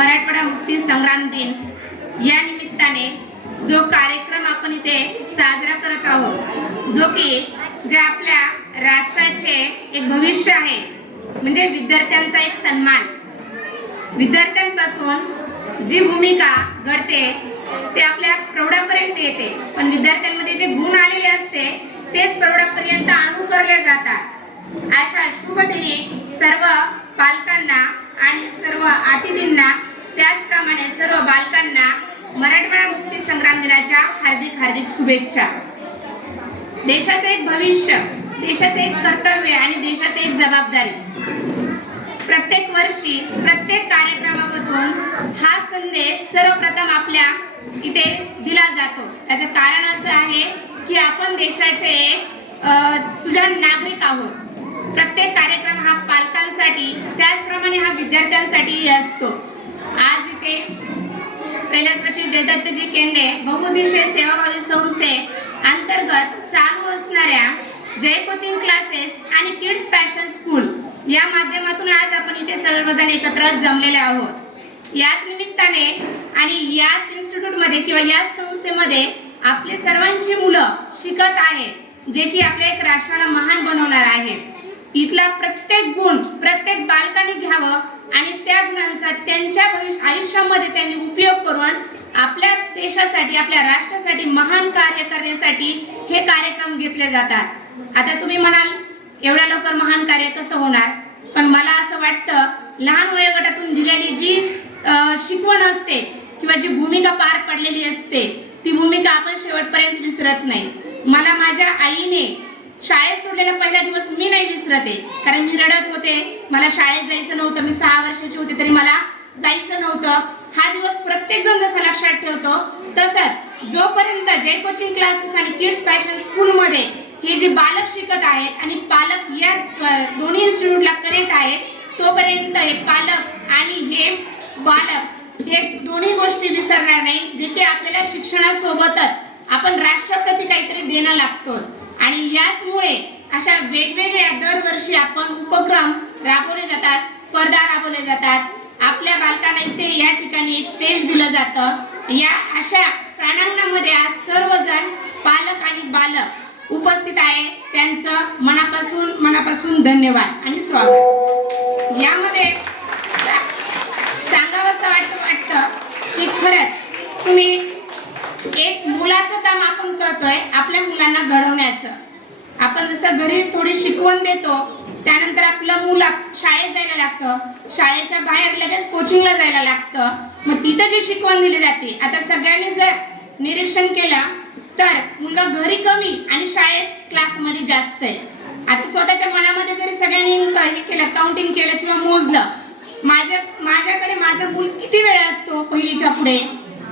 मराठवाडा मुक्ती संग्राम दिन या निमित्ताने जो कार्यक्रम आपण इथे साजरा करत आहोत, जो की जे आपल्या राष्ट्राचे एक भविष्य आहे, म्हणजे विद्यार्थ्यांचा एक सन्मान, विद्यार्थ्यांपासून जी भूमिका घडते ते आपल्या प्रौढापर्यंत येते, पण विद्यार्थ्यांमध्ये जे गुण आलेले असते तेच प्रौढापर्यंत अनुकरले जातात। अशा शुभ दिनी सर्व पालकांना आणि सर्व अतिथींना, त्याचप्रमाणे सर्व बालकांना मराठवाडा मुक्ती संग्राम दिनाच्या हार्दिक हार्दिक शुभेच्छा। देशाचे एक भविष्य, देशाचे एक कर्तव्य आणि देशाची एक जबाबदारी, प्रत्येक वर्षी प्रत्येक कार्यक्रमामधून हा संदेश सर्वप्रथम आपल्या इथे दिला जातो। त्याचे कारण असं आहे की आपण देशाचे सुजाण नागरिक आहोत। प्रत्येक कार्यक्रम हा पालकांसाठी, त्याचप्रमाणे हा विद्यार्थ्यांसाठी असतो। आज इथे कैलासवासी जयदत्तजी केंद्रे बहुउद्देशीय सेवाभावी संस्थे अंतर्गत चालू असणाऱ्या जय कोचिंग क्लासेस आणि किड्स फॅशन स्कूल या माध्यमातून आज आपण इथे सर्वजण एकत्र जमलेले आहोत। याच निमित्ताने आणि याच इन्स्टिट्यूटमध्ये किंवा याच संस्थेमध्ये आपले सर्वांची मुलं शिकत आहेत, जे की आपल्या एक राष्ट्राला महान बनवणार आहेत। इथला प्रत्येक गुण प्रत्येक बालकाने घ्यावं आणि त्या गुणांचा त्यांच्या आयुष्यामध्ये त्यांनी उपयोग करून आपल्या देशासाठी, आपल्या राष्ट्रासाठी महान कार्य करण्यासाठी हे कार्यक्रम घेतले जातात। आता तुम्ही म्हणाल एवढ्या लवकर महान कार्य कसं होणार, पण मला असं वाटतं लहान वयोगटातून दिलेली जी शिकवण असते किंवा जी भूमिका पार पडलेली असते ती भूमिका आपण शेवटपर्यंत विसरत नाही। मला माझ्या आईने शाळेत सोडलेला पहिला दिवस मी नाही विसरते, कारण मी रडत होते, मला शाळेत जायचं नव्हतं, मी 6 वर्षाची होते तरी मला जायचं नव्हतं। हा दिवस प्रत्येक जण जसा लक्षात ठेवतो, तसंच जोपर्यंत जय कोचिंग क्लासेस आणि किड्स फॅशन स्कूल मध्ये हे जे बालक शिकत आहेत आणि पालक या दोन्ही इन्स्टिट्यूटला कनेक्ट आहेत, तोपर्यंत हे पालक आणि हे बालक हे दोन्ही गोष्टी विसरणार नाही, जे की आपल्याला शिक्षणासोबतच आपण राष्ट्राप्रती काहीतरी देणं लागतो। आणि याचमुळे अशा वेगवेगळ्या दरवर्षी आपण उपक्रम राबवले जातात, स्पर्धा राबवले जातात। आपल्या बालकांना इथे या ठिकाणी एक स्टेज दिलं जातं। या अशा प्रांगणामध्ये आज सर्वजण पालक आणि बालक उपस्थित आहे, त्यांचं मनापासून धन्यवाद आणि स्वागत। यामध्ये सांगावंसं वाटतं की खरंच तुम्ही एक मुलाचं काम आपण करतोय आपल्या मुलांना घडवण्याचं। आपण जसं घरी थोडी शिकवण देतो, त्यानंतर आपलं मुलं शाळेत जायला लागतं, शाळेच्या बाहेर लगेच कोचिंगला जायला लागतं, मग तिथं जी शिकवण दिली जाते, आता सगळ्यांनी जर निरीक्षण केलं तर मुलगा घरी कमी आणि शाळेत क्लासमध्ये जास्त आहे। आता स्वतःच्या मनामध्ये जरी सगळ्यांनी हे केलं, काउंटिंग केलं किंवा मोजलं, माझ्याकडे माझं मूल किती वेळ असतो पहिलीच्या पुढे,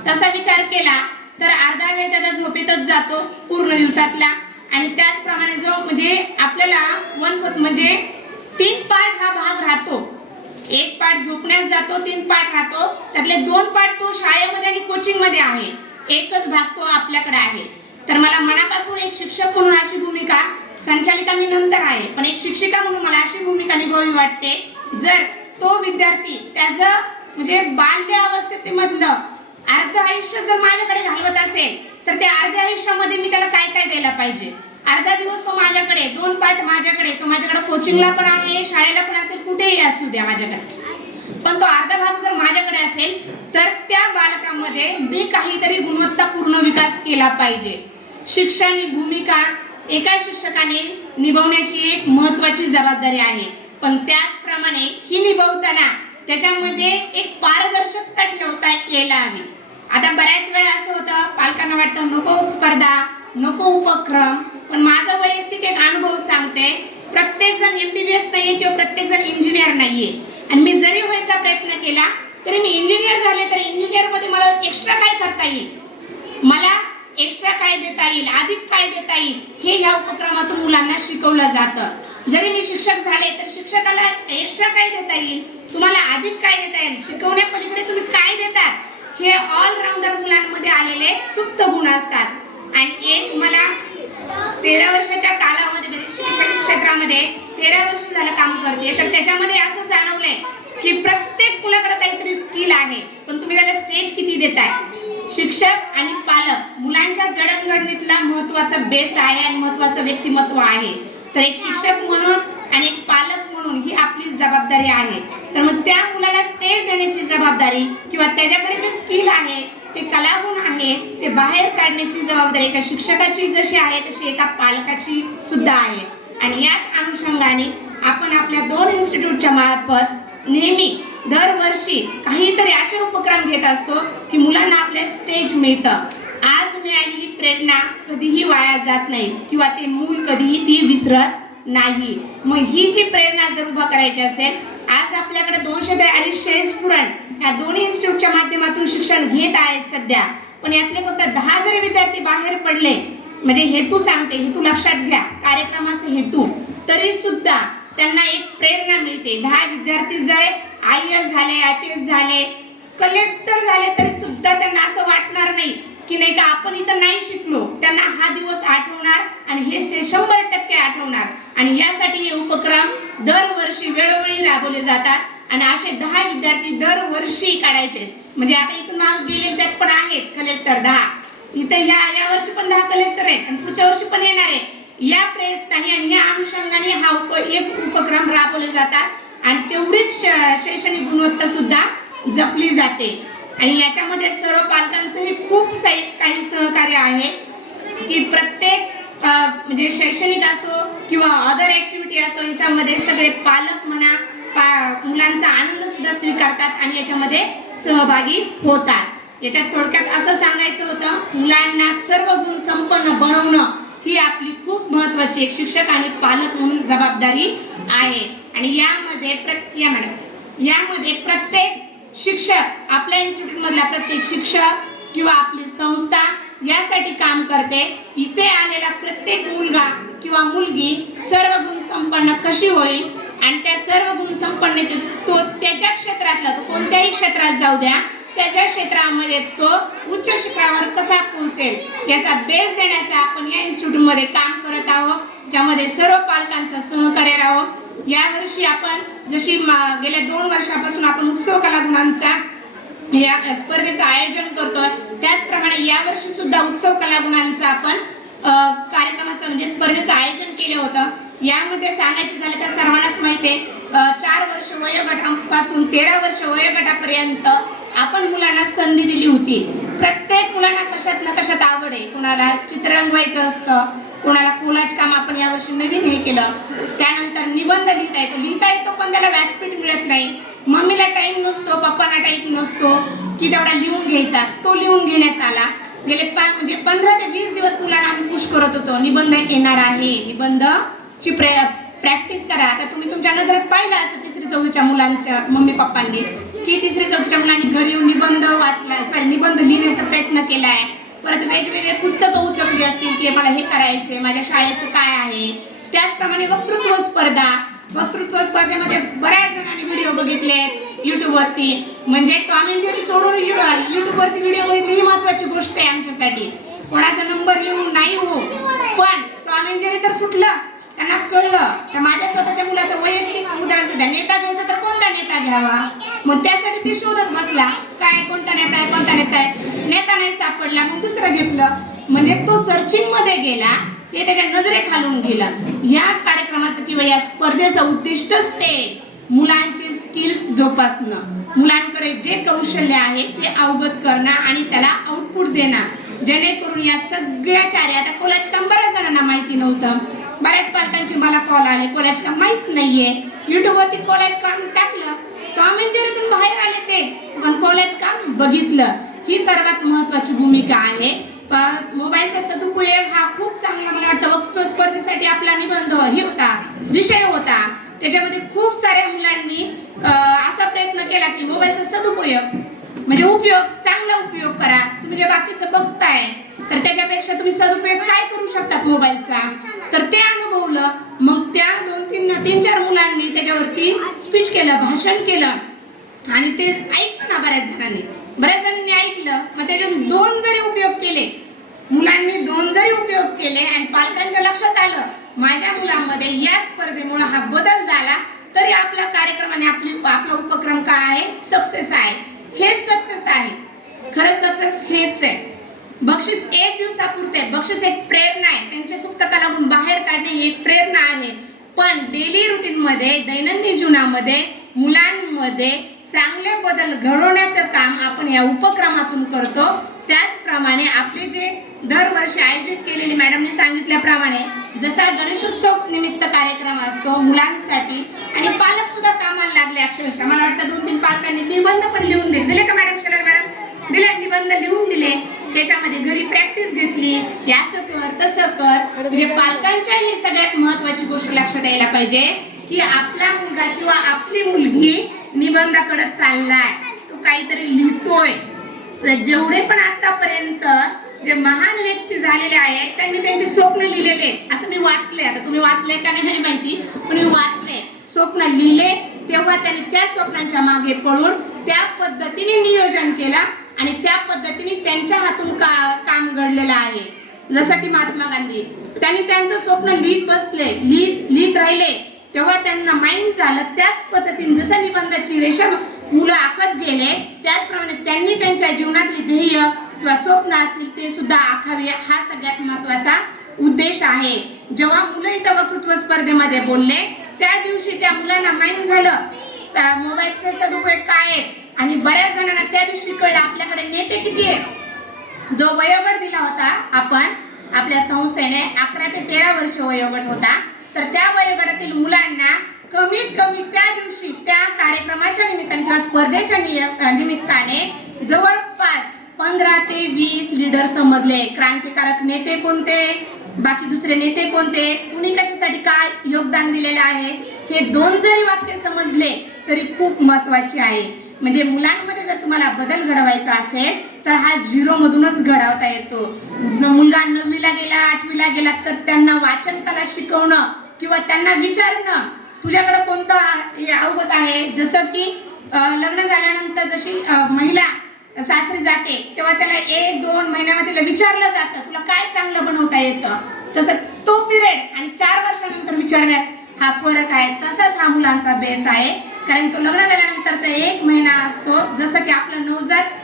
तसा विचार केला तर अर्धा वेळ त्याचा झोपेतच जातो पूर्ण दिवसातला। आणि त्याचप्रमाणे जो म्हणजे आपल्याला 1/4 म्हणजे 3 पार्ट हा भाग राहतो, 1 पार्ट झोपण्यास जातो, 3 पार्ट राहतो, त्यातले 2 पार्ट तो शाळेमध्ये आणि कोचिंग मध्ये आहे, एकच भाग तो आपल्याकडे आहे। तर मला मनापासून एक शिक्षक म्हणून अशी भूमिका, संचालिका मी नंतर आहे, पण एक शिक्षिका म्हणून मला अशी भूमिका निभावावी वाटते, जर तो विद्यार्थी त्याचं म्हणजे बाल्य अवस्थेमधलं अर्ध आयुष्य जर माझ्याकडे घालवत असेल तर त्या अर्ध्या आयुष्यामध्ये मी त्याला काय काय द्यायला पाहिजे। अर्धा दिवस तो माझ्याकडे, 2 पार्ट माझ्याकडे, तो माझ्याकडे कोचिंगला पण आहे, शाळेला पण असेल, कुठेही असू द्या माझ्याकडे, पण तो अर्धा भाग जर माझ्याकडे असेल तर त्या बालकामध्ये मी काहीतरी गुणवत्तापूर्ण विकास केला पाहिजे। शिक्षण ही भूमिका एका शिक्षकाने निभावण्याची एक महत्त्वाची जबाबदारी आहे, पण त्याचप्रमाणे ही निभावताना त्याच्यामध्ये एक पारदर्शकता ठेवता यायला हवी। आता बऱ्याच वेळा असं होतं, पालकांना वाटतं नको स्पर्धा, नको उपक्रम, पण माझा वैयक्तिक एक अनुभव सांगते, प्रत्येक जण MBBS नाहीये किंवा प्रत्येक जण इंजिनियर नाहीये, आणि मी जरी व्हायचा प्रयत्न केला तरी मी इंजिनियर झाले तर इंजिनियर मध्ये मला एक्स्ट्रा काय करता येईल, मला एक्स्ट्रा काय देता येईल, अधिक काय देता येईल, हे ह्या उपक्रमातून मुलांना शिकवलं जातं। जरी मी शिक्षक झाले तर शिक्षकाला एक्स्ट्रा काय देता येईल, तुम्हाला अधिक काय देता येईल, शिकवण्या पलीकडे तुम्ही काय देतात, हे ऑलराऊंडर मुलांमध्ये आलेले सुप्त गुण असतात। आणि एक मला 13 वर्षाच्या कालावधीमध्ये शिक्षण क्षेत्रामध्ये 13 वर्ष झालं काम करते, तर त्याच्यामध्ये असं जाणवलंय की प्रत्येक मुलाकडे काहीतरी स्किल आहे, पण तुम्ही त्याला स्टेज किती देताय? शिक्षक आणि पालक मुलांच्या जडणघडणीतला महत्त्वाचा बेस आहे आणि महत्त्वाचं व्यक्तिमत्व आहे. तर एक शिक्षक म्हणून आणि एक पालक म्हणून ही आपली जबाबदारी आहे. तर मग त्या मुलाला स्टेज देण्याची जबाबदारी किंवा त्याच्याकडे जे स्किल आहे, ते कलागुण आहे, ते बाहेर काढण्याची जबाबदारी एका शिक्षकाची जशी आहे तशी एका पालकाची सुद्धा आहे. आणि याच अनुषंगाने आपण आपल्या 2 इन्स्टिट्यूटच्या मार्फत नेहमी दरवर्षी काहीतरी असे उपक्रम घेत असतो की मुलांना आपल्या स्टेज मिळतं. आज मिळालेली प्रेरणा कधीही वाया जात नाही किंवा ते मूल कधीही ती विसरत नाही. मग ही जी प्रेरणा जर उभा करायची असेल, आज आपल्याकडे 200 ते 250 स्टुडंट ह्या दोन्ही इन्स्टिट्यूटच्या माध्यमातून शिक्षण घेत आहेत सध्या. पण यातले फक्त 10 जरी विद्यार्थी बाहेर पडले, म्हणजे हेतू सांगते, हेतू लक्षात घ्या, कार्यक्रमाचा हेतू, तरी सुद्धा त्यांना एक प्रेरणा मिळते. 10 विद्यार्थी जर IAS झाले, IPS झाले, कलेक्टर झाले, तरी सुद्धा त्यांना असं वाटणार नाही की नाही का आपण इथं नाही शिकलो. त्यांना हा दिवस आठवणार आणि हे स्टेज 100% आठवणार. आणि यासाठी हे उपक्रम दरवर्षी वेळोवेळी राबवले जातात आणि असे 10 विद्यार्थी दरवर्षी काढायचे. म्हणजे आता इथून नाव गेलेले त्यात पण आहेत कलेक्टर 10, इथं या वर्षी पण 10 कलेक्टर आहेत आणि पुढच्या वर्षी पण येणार आहे. या प्रयत्नाने आणि या अनुषंगाने हा एक उपक्रम राबवले जातात आणि तेवढीच शैक्षणिक गुणवत्ता सुद्धा जपली जाते. आणि याच्यामध्ये सर्व पालकांचंही खूप काही सहकार्य आहे की प्रत्येक म्हणजे शैक्षणिक असो किंवा अदर ऍक्टिव्हिटी असो, याच्यामध्ये सगळे पालक म्हणा मुलांचा आनंद सुद्धा स्वीकारतात आणि याच्यामध्ये सहभागी होतात. याच्यात थोडक्यात असं सांगायचं होतं, मुलांना सर्व गुण संपन्न बनवणं ही आपली खूप महत्त्वाची एक शिक्षक आणि पालक म्हणून जबाबदारी आहे. आणि यामध्ये प्रत्येक शिक्षक, आपल्या इन्स्टिट्यूट मधला प्रत्येक शिक्षक किंवा आपली संस्था यासाठी काम करते. इथे आलेला प्रत्येक मुलगा किंवा मुलगी सर्व गुण संपन्न कशी होईल आणि त्या सर्व गुण संपन्नतेत तो त्याच्या क्षेत्रातला, तो कोणत्याही क्षेत्रात जाऊ द्या, त्याच्या क्षेत्रामध्ये तो उच्च शिखरावर कसा पोहोचेल याचा बेस देण्याचा आपण या इन्स्टिट्यूट मध्ये काम करत आहोत, ज्यामध्ये सर्व पालकांचं सहकार्य राहो. यावर्षी आपण जशी गेल्या 2 वर्षापासून आपण उत्सव कलागुणांचा या स्पर्धेचं आयोजन करतोय, त्याचप्रमाणे यावर्षी सुद्धा उत्सव कलागुणांचा आपण कार्यक्रमाचं म्हणजे स्पर्धेचं आयोजन केलं होतं. यामध्ये सांगायचं झालं तर सर्वांनाच माहिती आहे, 4 वर्ष वयोगटापासून 13 वर्ष वयोगटापर्यंत आपण मुलांना संधी दिली होती. प्रत्येक मुलांना कशात ना कशात आवड आहे. कोणाला चित्र रंगवायचं असतं, कोणाला कोलाज काम आपण यावर्षी नवीन हे केलं. त्यानंतर निबंध लिहिता येतो पण त्याला व्यासपीठ मिळत नाही. मम्मीला टाइम नसतो, पप्पांना टाइम नसतो की तेवढा लिहून घ्यायचा. तो लिहून घेण्यात आला. गेले 15 ते 20 दिवस मुलांना आम्ही पुश करत होतो, निबंध येणार आहे, निबंधची प्रॅक्टिस करा. आता तुम्ही तुमच्या नजरेत पाहिलं असं 3री-4थीच्या मुलांच्या मम्मी पप्पांनी की 3री-4थीच्या मुलांनी घरी येऊन निबंध लिहिण्याचा प्रयत्न केलाय. परत वेगवेगळे पुस्तकं उचलली असतील की मला हे करायचंय, माझ्या शाळेचं काय आहे. त्याचप्रमाणे वक्तृत्व स्पर्धेमध्ये बऱ्याच जणांनी व्हिडिओ बघितले युट्यूबवरती. म्हणजे टॉम अँड जेरी सोडून युट्यूबवरती व्हिडिओ बघितले ही महत्त्वाची गोष्ट आहे आमच्यासाठी. कोणाचा नंबर लिहून नाही हो, पण टॉम अँड जेरी तर सुटलं, त्यांना कळलं. तर माझ्या स्वतःच्या मुलाचं वैयक्तिक उदाहरण सुद्धा, नेता घ्यायचा तर कोणता नेता घ्यावा, मग त्यासाठी ते शोधत बसला, काय कोणता नेता आहे. नेता नाही सापडला, मग दुसरं घेतलं. म्हणजे तो सर्चिंग मध्ये गेला, ते त्याच्या नजरेखालून गेलं. या कार्यक्रमाचं किंवा या स्पर्धेचं उद्दिष्टच ते मुलांचे स्किल्स जोपासणं, मुलांकडे जे कौशल्य आहे ते अवगत करणं आणि त्याला आउटपुट देणं, जेणेकरून या सगळ्या आता कोलाज काम बऱ्याच जणांना माहिती नव्हतं. बऱ्याच पालकांची मला कॉल आले, कोलाज काम माहित नाहीये. युट्यूबवरती कोलाज काम टाकलं, टॉम अँड जेरीतून बाहेर आले ते, पण कोलाज काम बघितलं. ही सर्वात महत्त्वाची भूमिका आहे. मोबाईलचा सदुपयोग हा खूप चांगला मला वाटतं. वक्तृत्व स्पर्धेसाठी आपला निबंध हे होता, विषय होता, त्याच्यामध्ये खूप साऱ्या मुलांनी असा प्रयत्न केला की मोबाईलचा सदुपयोग म्हणजे चांगला उपयोग करा. तुम्ही जे बाकीचं बघताय तर त्याच्यापेक्षा तुम्ही सदुपयोग काय करू शकतात मोबाईलचा, तर ते अनुभवलं. मग त्या 3-4 मुलांनी त्याच्यावरती स्पीच केलं, भाषण केलं आणि ते ऐकलं ना बऱ्याच जणांनी ऐकलं. मग त्याच्यातून 2 जरी उपयोग केले, मुलांनी 2 जरी उपयोग केले आणि पालकांच्या लक्षात आलं माझ्या मुलामध्ये या स्पर्धेमुळे हा बदल झाला, तरी आपला कार्यक्रम आणि आपला उपक्रम काय आहे, सक्सेस आहे. हेच सक्सेस आहे, खरं सक्सेस हेच आहे. बक्षीस एक दिवसापुरते, बक्षीस एक प्रेरणा आहे, त्यांच्या सुप्तकालातून बाहेर काढणे ही एक प्रेरणा आहे. पण डेली रुटीन मध्ये, दैनंदिन जीवनामध्ये मुलांमध्ये चांगले बदल घडवण्याचं काम आपण या उपक्रमातून करतो. त्याचप्रमाणे आपले जे दरवर्षी आयोजित केलेले मॅडमने सांगितल्याप्रमाणे जसा गणेशोत्सव निमित्त कार्यक्रम असतो मुलांसाठी, आणि पालक सुद्धा कामाला लागले. अक्षरशः मला वाटतं 2-3 पालकांनी निबंध पण लिहून दिले का मॅडम, शेलार मॅडम दिले, निबंध लिहून दिले. त्याच्यामध्ये घरी प्रॅक्टिस घेतली, असं कर तसं कर. म्हणजे पालकांच्या ही सगळ्यात महत्वाची गोष्ट लक्षात यायला पाहिजे की आपला मुलगा किंवा आपली मुलगी निबंधाकडे चाललाय, तो काहीतरी लिहितोय. जेवढे पण आतापर्यंत जे महान व्यक्ती झालेले आहेत त्यांनी त्यांचे स्वप्न लिहिलेले आहेत, असं मी वाचले. आता तुम्ही वाचले का नाही माहिती, पण मी वाचले. स्वप्न लिहिले तेव्हा त्यांनी त्या स्वप्नांच्या मागे पळून त्या पद्धतीने नियोजन केलं आणि त्या पद्धतीने त्यांच्या हातून काम घडलेलं आहे. जसं की महात्मा गांधी, त्यांनी त्यांचं स्वप्न लिहित बसले, लिहित राहिले, तेव्हा त्यांना माइंड झालं. त्याच पद्धतीने जसं निबंधाची रेषा मुलं आखत गेले, त्याचप्रमाणे त्यांनी त्यांच्या जीवनातली ध्येय किंवा स्वप्न असतील ते सुद्धा आखावे. हा सगळ्यात महत्वाचा उद्देश आहे. जेव्हा मुलं इथं वक्तृत्व स्पर्धेमध्ये बोलले, त्या दिवशी त्या मुलांना माइंड झालं मोबाईलचे सदुपयोग काय आहेत, आणि बऱ्याच जणांना त्या दिवशी कळलं आपल्याकडे नेते किती आहेत. जो वयोगट दिला होता आपण आपल्या संस्थेने 11 ते 13 वर्ष वयोगट होता, तर त्या वयोगटातील मुलांना कमीत कमी त्या दिवशी त्या कार्यक्रमाच्या निमित्ताने किंवा स्पर्धेच्या निमित्ताने जवळपास 15 ते 20 लीडर समजले. क्रांतिकारक नेते कोणते, बाकी दुसरे नेते कोणते, कुणी कशासाठी काय योगदान दिलेले आहे, हे 2 जरी वाक्य समजले तरी खूप महत्वाचे आहे. म्हणजे मुलांमध्ये जर तुम्हाला बदल घडवायचा असेल तर हा 0 मधूनच घडवता येतो. मुलगा 9वीला गेला, 8वीला गेला तर त्यांना वाचन कला शिकवणं किंवा त्यांना विचारणं तुझ्याकडे कोणतं अवगत आहे. जसं की लग्न झाल्यानंतर जशी महिला सासरी जाते तेव्हा त्याला 1-2 महिन्यामध्ये तिला विचारलं जातं तुला काय चांगलं बनवता येतं, तसं तो पिरियड आणि 4 वर्षानंतर विचारण्यात हा फरक आहे. तसाच हा मुलांचा बेस आहे, कारण तो लग्न झाल्यानंतरचा 1 महिना असतो. जसं की आपलं नवजात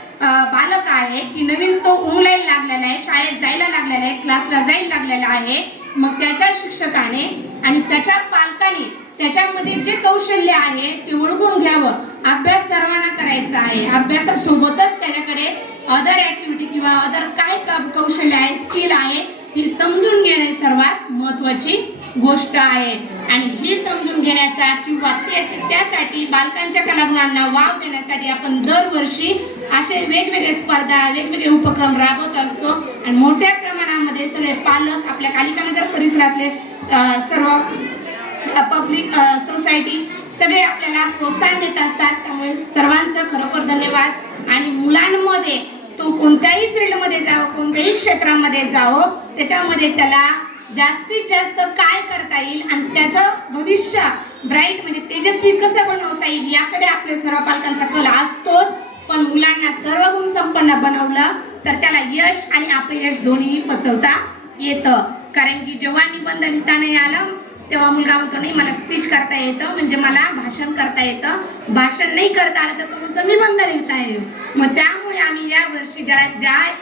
बालक आहे की नवीन तो उमलायला लागलेला आहे, शाळेत जायला लागलेला आहे, क्लासला जायला लागलेला आहे. मग त्याच्या शिक्षकाने आणि त्याच्या पालकाने त्याच्यामध्ये जे कौशल्य आहे ते ओळखून घ्यावं. अभ्यास सर्वांना करायचा आहे, अभ्यासासोबतच त्याच्याकडे अदर ऍक्टिव्हिटी किंवा अदर काय कौशल्य आहे, स्किल आहे, ही समजून घेणे सर्वात महत्वाची गोष्ट आहे. आणि ही समजून घेण्याचा किंवा त्यासाठी बालकांच्या कलागुणांना वाव देण्यासाठी आपण दरवर्षी असे वेगवेगळे स्पर्धा, वेगवेगळे उपक्रम राबवत असतो. आणि मोठ्या प्रमाणामध्ये सगळे पालक, आपल्या कालिकानगर परिसरातले सर्व पब्लिक सोसायटी सगळे आपल्याला प्रोत्साहन देत असतात. त्यामुळे सर्वांचं खरोखर धन्यवाद. आणि मुलांमध्ये तो कोणत्याही फील्डमध्ये जावं, कोणत्याही क्षेत्रामध्ये जावं, त्याच्यामध्ये त्याला जास्तीत जास्त काय करता येईल आणि त्याचं भविष्य ब्राईट म्हणजे तेजस्वी कसं बनवता येईल याकडे आपल्या सर्व पालकांचा कल असतोच. पण मुलांना सर्व गुण संपन्न बनवलं तर त्याला यश आणि अपयश दोन्ही पचवता येतं. कारण की जेव्हा निबंध लिहिता नाही आलं तेव्हा मुलगा म्हणतो नाही मला स्पीच करता येतं, म्हणजे मला भाषण करता येतं. भाषण नाही करता आलं तर तो म्हणतो निबंध लिहिता येतो. मग त्यामुळे आम्ही या वर्षी ज्या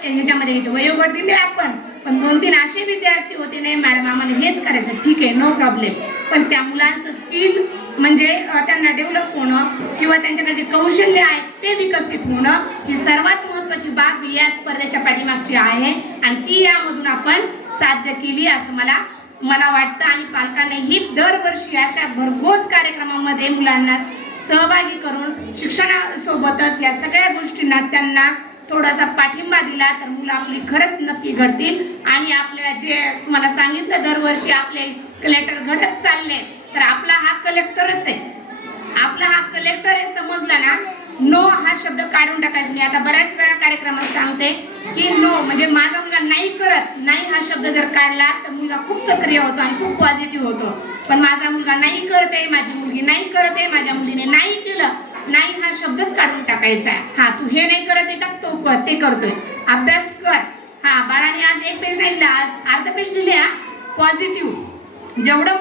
ह्याच्यामध्ये वयोगट दिले आपण, पण 2-3 असे विद्यार्थी होते नाही मॅडम आम्हाला हेच करायचं, ठीक आहे नो प्रॉब्लेम. पण त्या मुलांचं स्किल म्हणजे त्यांना डेव्हलप होणं किंवा त्यांच्याकडे जे कौशल्य आहेत ते विकसित होणं ही सर्वात महत्त्वाची बाब या स्पर्धेच्या पाठीमागची आहे. आणि ती यामधून आपण साध्य केली असं मला वाटतं. आणि पालकांनी ही दरवर्षी अशा भरघोस कार्यक्रमामध्ये मुलांना सहभागी करून शिक्षणासोबतच या सगळ्या गोष्टींना त्यांना थोडासा पाठिंबा दिला तर मुलं आपली खरंच नक्की घडतील. आणि आपल्याला जे तुम्हाला सांगितलं दरवर्षी आपले कलेक्टर घडत चालले, तर आपला हा कलेक्टरच आहे. आपला हा कलेक्टर आहे समजला ना, नो हा शब्द काढून टाकायचा. मी आता बऱ्याच वेळा कार्यक्रमात सांगते की नो म्हणजे माझा मुलगा नाही करत, नाही हा शब्द जर काढला तर मुलगा खूप सक्रिय होतो आणि खूप पॉझिटिव्ह होतो. पण माझा मुलगा नाही करते, माझी मुलगी नाही करते, माझ्या मुलीने नाही केलं, नाही हा शब्दच काढून टाकायचा आहे. हा तू हे नाही करत आहे का, तो कर, ते करतोय, अभ्यास कर. हा बाळाने आज 1 पेज नाही लिहिला, आज अर्धा पेज लिहिल्या, पॉझिटिव्ह. जेवढं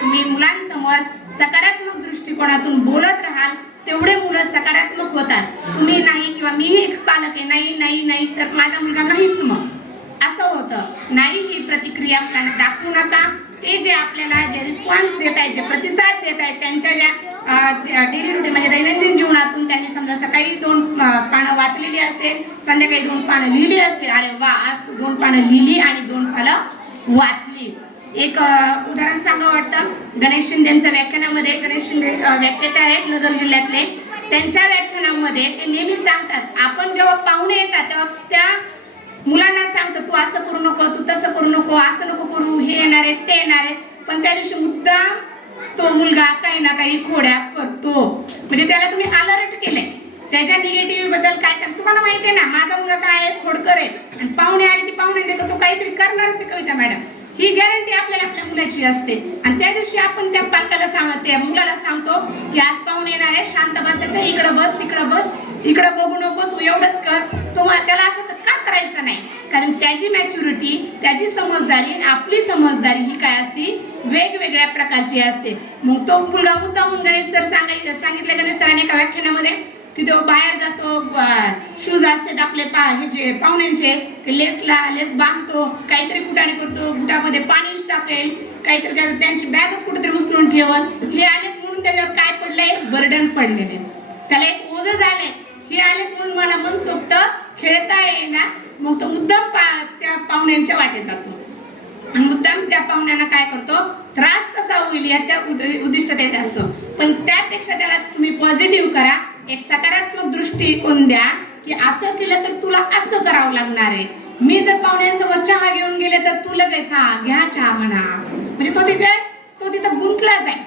तुम्ही मुलांसमोर सकारात्मक दृष्टिकोनातून बोलत राहाल तेवढे मुलं सकारात्मक होतात. तुम्ही नाही किंवा मी एक पालक आहे नाही नाही नाही तर माझा मुलगा नाहीच मग असं होतं. नाही ही प्रतिक्रिया मुलांना दाखवू नका. ते जे आपल्याला जे रिस्पॉन्स देत आहेत जे प्रतिसाद देत आहेत त्यांच्या ज्या डेली रुटीन म्हणजे दैनंदिन जीवनातून त्यांनी समजा सकाळी 2 पानं वाचलेली असतील संध्याकाळी 2 पानं लिहिली असतील अरे वा आज 2 पानं लिहिली आणि 2 पानं वाचली. एक उदाहरण सांगावं वाटतं गणेश शिंदेच्या व्याख्यानामध्ये गणेश शिंदे व्याख्याते आहेत नगर जिल्ह्यातले. त्यांच्या व्याख्यानामध्ये ते नेहमी सांगतात आपण जेव्हा पाहुणे येतात तेव्हा त्या मुलांना सांगतो तू असं करू नको तू तसं करू नको असं नको करू हे येणार आहे ते येणार आहे पण त्या दिवशी मुद्दाम तो मुलगा काही ना काही खोड्या करतो. म्हणजे त्याला तुम्ही अलर्ट केलंय त्याच्या निगेटिव्ह बद्दल काय सांग. तुम्हाला माहिती आहे ना माझा मुलगा काय आहे खोडकर आहे आणि पाहुणे आले ती पाहुणे देखो तो काहीतरी करणारच आहे. कविता मॅडम ही गॅरंटी आपल्याला आपल्या मुलाची असते आणि त्या दिवशी आपण त्या पालकाला त्या मुलाला सांगतो की आज पाहुणे येणार आहे शांत बसायचं इकडं बस तिकडं बघू नको तू एवढंच कर. त्याला असं का करायचं नाही कारण त्याची मॅच्युरिटी त्याची समजदारी आणि आपली समजदारी ही काय असते वेगवेगळ्या प्रकारची असते. मग तो मुलगा मुद्दामून गणेश सर सांगितलं गणेश सरांनी एका व्याख्यानामध्ये की तो बाहेर जातो शूज असतात आपले जे पाहुण्यांचे ते लेस बांधतो काहीतरी कुटाणे करतो बुटामध्ये पाणीच टाकेल काहीतरी काय त्यांची बॅगच कुठेतरी उचलून ठेवल. हे आलेत म्हणून त्याच्यावर काय पडलंय बर्डन पडलेले त्याला एक ओझं झालंय. हे आलेत म्हणून मला मनसोक्त खेळता येईना मग तो मुद्दाम त्या पाहुण्यांच्या वाटेत जातो आणि मुद्दाम त्या पाहुण्यांना काय करतो त्रास कसा होईल याच्या उद्दिष्ट त्याचं असतं. पण त्यापेक्षा त्याला तुम्ही पॉझिटिव्ह करा एक सकारात्मक दृष्टिकोन द्या की असं केलं तर तुला असं करावं लागणार आहे. मी जर पाहुण्यांसोबत चहा घेऊन गेले तर तू लगेच हा घ्या चहा म्हणा म्हणजे तो तिथं गुंतलाच आहे.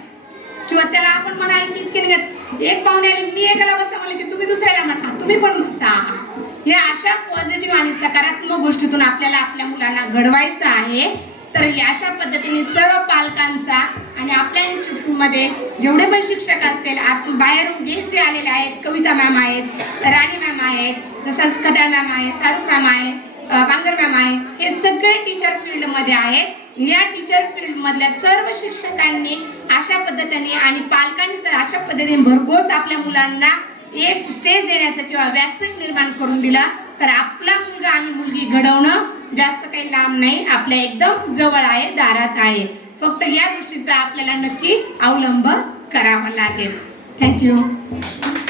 किंवा त्याला आपण म्हणा इतके निघत एक पाहुण्याने मी एकाला बसा म्हणले की तुम्ही दुसऱ्याला म्हणा तुम्ही पण बसा. हे अशा पॉझिटिव्ह आणि सकारात्मक गोष्टीतून आपल्याला आपल्या मुलांना घडवायचं आहे. तर अशा पद्धतीने सर्व पालकांचा आणि आपल्या इन्स्टिट्यूटमध्ये जेवढे पण शिक्षक असतील बाहेरून जे आलेले आहेत कविता मॅम आहेत राणी मॅम आहेत तसंच कदळ मॅम आहे शाहरुख मॅम आहे बांगर मॅम आहे हे सगळे टीचर फील्डमध्ये आहेत. या टीचर फील्डमधल्या सर्व शिक्षकांनी अशा पद्धतीने आणि पालकांनी अशा पद्धतीने भरघोस आपल्या मुलांना एक स्टेज देण्याचं किंवा व्यासपीठ निर्माण करून दिला तर आपला मुलगा आणि मुलगी घडवणं जास्त काही लांब नाही आपल्या एकदम जवळ आहे दारात आहे. फक्त या गोष्टीचा आपल्याला नक्की अवलंब करावा लागेल. थँक्यू.